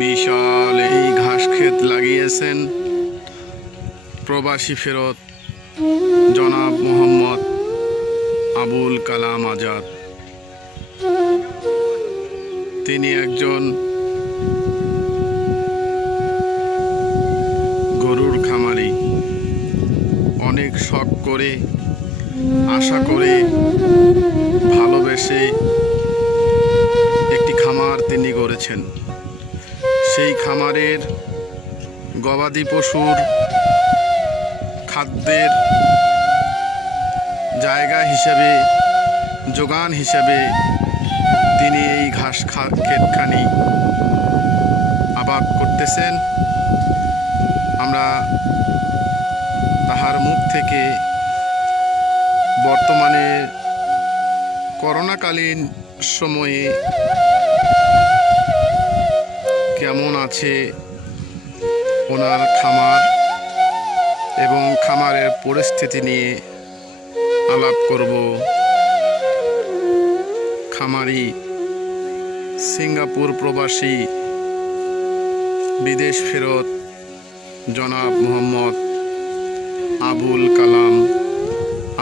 বিশাল এই ঘাস ক্ষেত লাগিয়েছেন প্রবাসী ফেরত জনাব মোহাম্মদ আবুল কালাম আজাদ। তিনি একজন গরুর খামারি। অনেক শখ করে, আশা করে, ভালোবেসে একটি খামার তিনি গড়েছেন। সেই খামারের গবাদি পশুর খাদ্যের জায়গা হিসেবে, যোগান হিসেবে তিনি এই ঘাস ক্ষেতখানি আবাদ করতেছেন। আমরা তাহার মুখ থেকে বর্তমানে করোনাকালীন সময়ে কেমন আছে ওনার খামার এবং খামারের পরিস্থিতি নিয়ে আলাপ করব। খামারি, সিঙ্গাপুর প্রবাসী, বিদেশ ফেরত জনাব মোহাম্মদ আবুল কালাম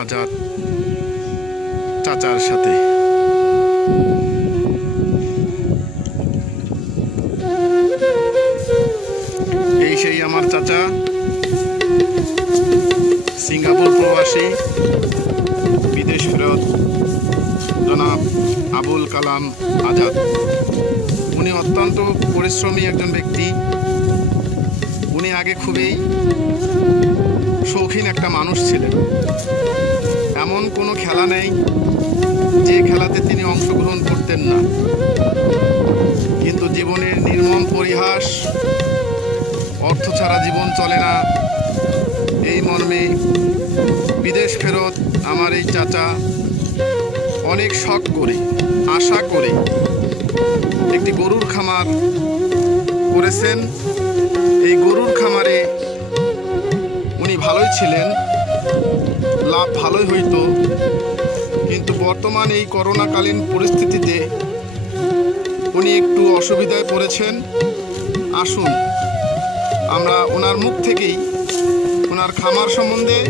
আজাদ চাচার সাথে। এই সেই আমার চাচা, সিঙ্গাপুর প্রবাসী, বিদেশ ফেরত জনাব আবুল কালাম আজাদ। উনি অত্যন্ত পরিশ্রমী একজন ব্যক্তি। উনি আগে খুবই শৌখিন একটা মানুষ ছিলেন। এমন কোনো খেলা নেই যে খেলাতে তিনি অংশগ্রহণ করতেন না। কিন্তু জীবনের নির্মম পরিহাস, অর্থ ছাড়া জীবন চলে না, এই মর্মে বিদেশ ফেরত আমার এই চাচা অনেক শখ করে, আশা করে একটি গরুর খামার করেছেন। এই গরুর খামারে উনি ভালোই ছিলেন, লাভ ভালোই হইতো। কিন্তু বর্তমান এই করোনাকালীন পরিস্থিতিতে উনি একটু অসুবিধায় পড়েছেন। আসুন আমরা ওনার মুখ থেকেই ওনার খামার সম্বন্ধে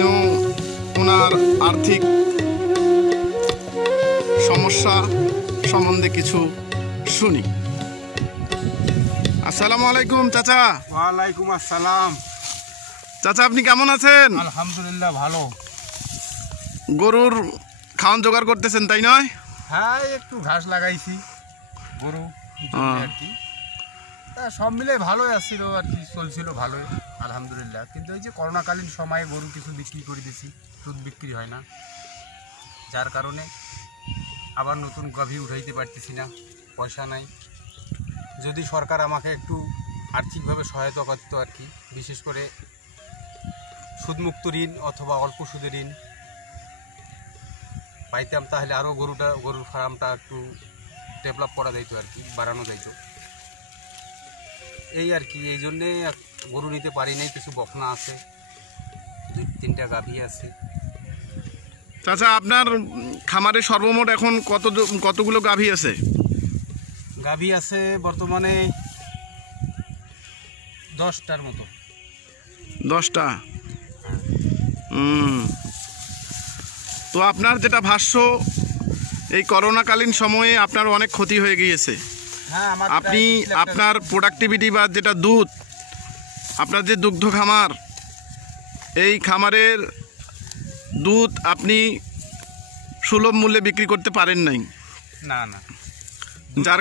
এবং ওনার আর্থিক সমস্যা সম্বন্ধে কিছু শুনি। আসসালামু আলাইকুম চাচা। ওয়ালাইকুম আসসালাম। চাচা আপনি কেমন আছেন? আলহামদুলিল্লাহ ভালো। গরুর খাওয়ান জোগাড় করতেছেন তাই নয়? হ্যাঁ, একটু ঘাস লাগাইছি গরু আর কি। তা সব মিলে ভালোই আসছিল আর কি, চলছিল ভালোই আলহামদুলিল্লাহ। কিন্তু এই যে করোনাকালীন সময়ে গরু কিছু বিক্রি করে দিছি, দুধ বিক্রি হয় না, যার কারণে আবার নতুন গাভী উঠাইতে পারতেছি না, পয়সা নাই। যদি সরকার আমাকে একটু আর্থিকভাবে সহায়তা করতো আর কি, বিশেষ করে সুদমুক্ত ঋণ অথবা অল্প সুদের ঋণ পাইতাম, তাহলে আরও গরুর ফার্মটা একটু ডেভেলপ করা যাইতো আর কি, বাড়ানো যাইতো এই আর কি। এই জন্যে গরু নিতে পারি নাই। কিছু বকনা আছে, 2-3টা গাভী আছে। চাচা আপনার খামারে সর্বমোট এখন কতগুলো গাভী আছে? গাভী আছে বর্তমানে 10টার মতো। 10টা? তো আপনার যেটা ভাষ্য, এই করোনাকালীন সময়ে আপনার অনেক ক্ষতি হয়ে গিয়েছে। হ্যাঁ, আপনি আপনার প্রোডাক্টিভিটি বা যেটা দুধ, আপনার যে দুগ্ধ খামার, এই খামারের দুধ আপনি সুলভ মূল্যে বিক্রি করতে পারেন নাই। না না, যার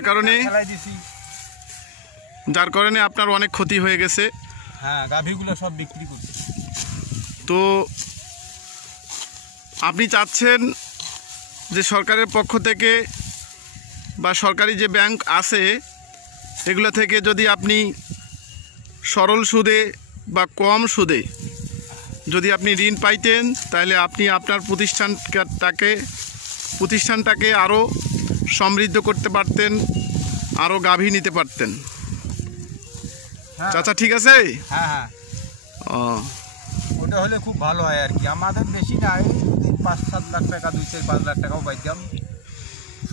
কারণে আপনার অনেক ক্ষতি হয়ে গেছে। হ্যাঁ, গাভীগুলো সব বিক্রি করছি। তো আপনি চাচ্ছেন যে সরকারের পক্ষ থেকে বা সরকারি যে ব্যাংক আছে এগুলো থেকে যদি আপনি সরল সুদে বা কম সুদে যদি আপনি ঋণ পাইতেন, তাহলে আপনি আপনার প্রতিষ্ঠানটাকে আরও সমৃদ্ধ করতে পারতেন, আরও গাভী নিতে পারতেন। চাচা ঠিক আছে? হ্যাঁ হ্যাঁ, ও ওটা হলে খুব ভালো হয় আর কি। আমাদের বেশি নাই, 5-7 লাখ টাকা, 2-4-5 লাখ টাকাও পাইতাম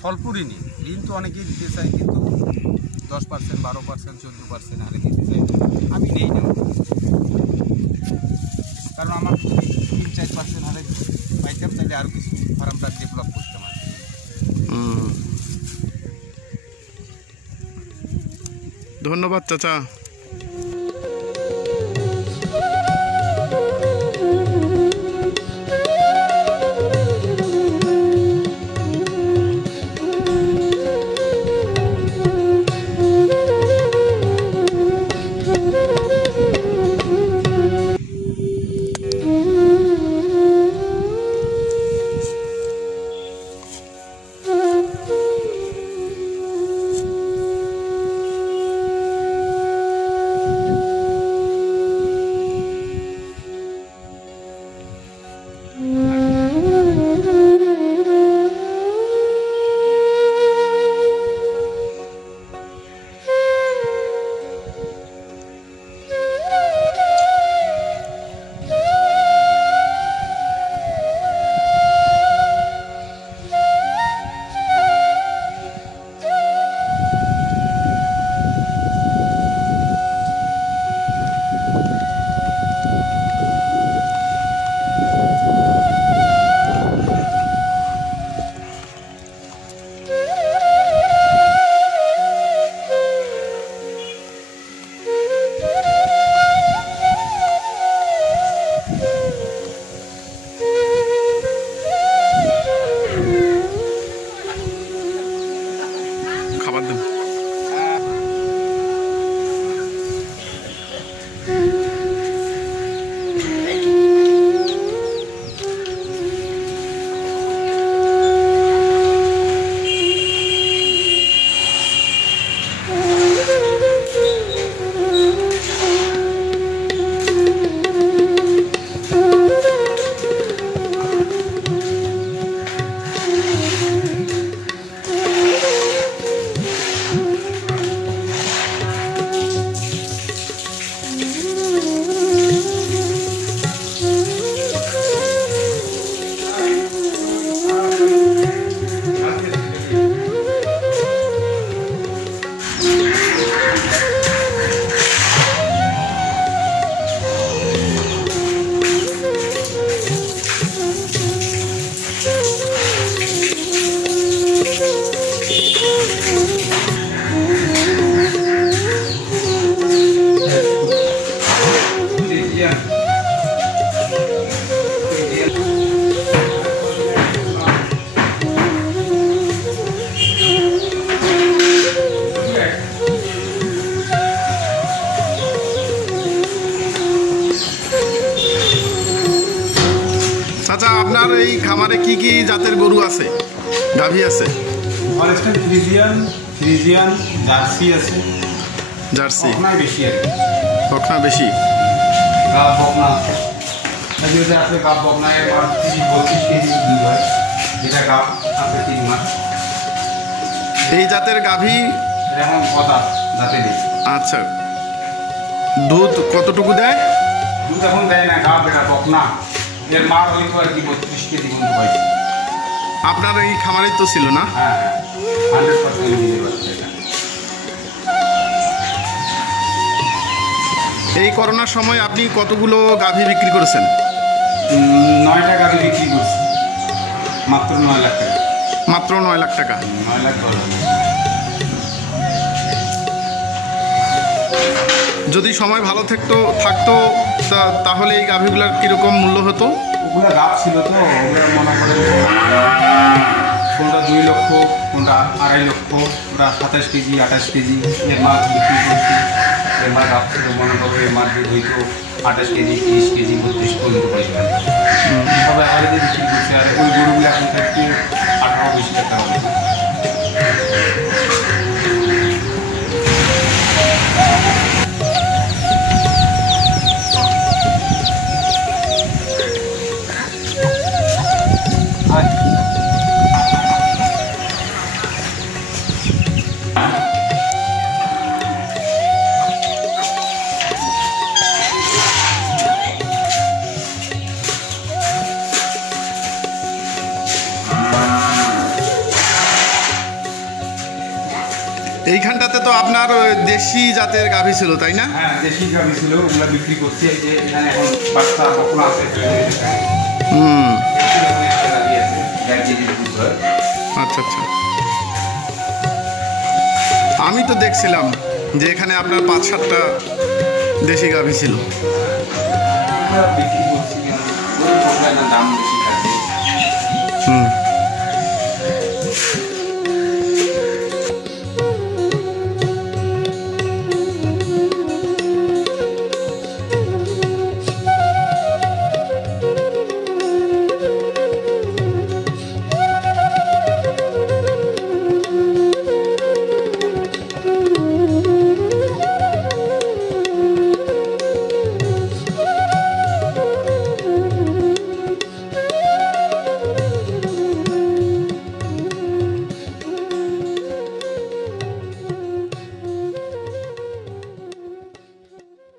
স্বল্প ঋণে। ঋণ তো অনেকেই দিতে চায়, কিন্তু 10%, 12%, 14% হারে দিতে চাই। আমি নেই না, কারণ আমার 3-4% হারে পাইতাম, তাহলে আরও কিছু ফার্মটা ডেভেলপ করতাম। ধন্যবাদ চাচা। খাবার দেন। চাচা, আপনার এই খামারে কি কি জাতের গরু আছে, গাভী আছে? হলস্টাইন ফ্রিজিয়ান, জার্সি আছে। জার্সি বকনা বেশি আর কি। বকনা বেশি। গাব বকনা যেটা আছে, গাব বকনা এর মাস 30-32 কেজি দুধ হয়, যেটা গাব আছে 3 মাস। এই জাতের গাভী এরকম কথা জাতে দিই। আচ্ছা, দুধ কতটুকু দেয়? দুধ এখন দেয় না, গাব এটা বকনা, এর মার হইতো আর কি 32 কেজি পর্যন্ত হয়। আপনার এই খামারেই তো ছিল না? হ্যাঁ, 100% দিতে পারছে এটা। এই করোনার সময় আপনি কতগুলো গাভী বিক্রি করেছেন? 9টা গাড়ি বিক্রি করছি, মাত্র 9 লাখ টাকা। মাত্র 9 লাখ টাকা। 9 লাখ $। যদি সময় ভালো থাকতো তাহলে এই গাভীগুলোর কীরকম মূল্য হতো? ওগুলো গাছ ছিল তো, ওগুলো মনে করেন কোনটা 2 লক্ষ, কোনটা 2.5 লক্ষ, ওটা 27 কেজি 28 কেজি এর মাছ বিক্রি করছি। এর মাছ গাছ ছিল মনে করো, এর মাছ হইতো 28 কেজি 30 কেজি 32 পর্যন্ত পয়সা। সবাই আগে বিক্রি করছে, আর ওই গরুগুলো এখন থেকে 18-20 লাখ টাকা হবে। এইখানটাতে তো আপনার দেশি জাতের গাভী ছিল, তাই না? হ্যাঁ, দেশি গাভী ছিল, ওগুলা বিক্রি করছি। এই যে এখানে এখন বাচ্চা বকনা আছে, হুম, দেড় কেজির দুধ হয়। আচ্ছা আচ্ছা। আমি তো দেখছিলাম যে এখানে আপনার 5-7টা দেশি গাভী ছিল। বিক্রি করছি, কিন্তু গরু পোষায় না, দাম বেশি।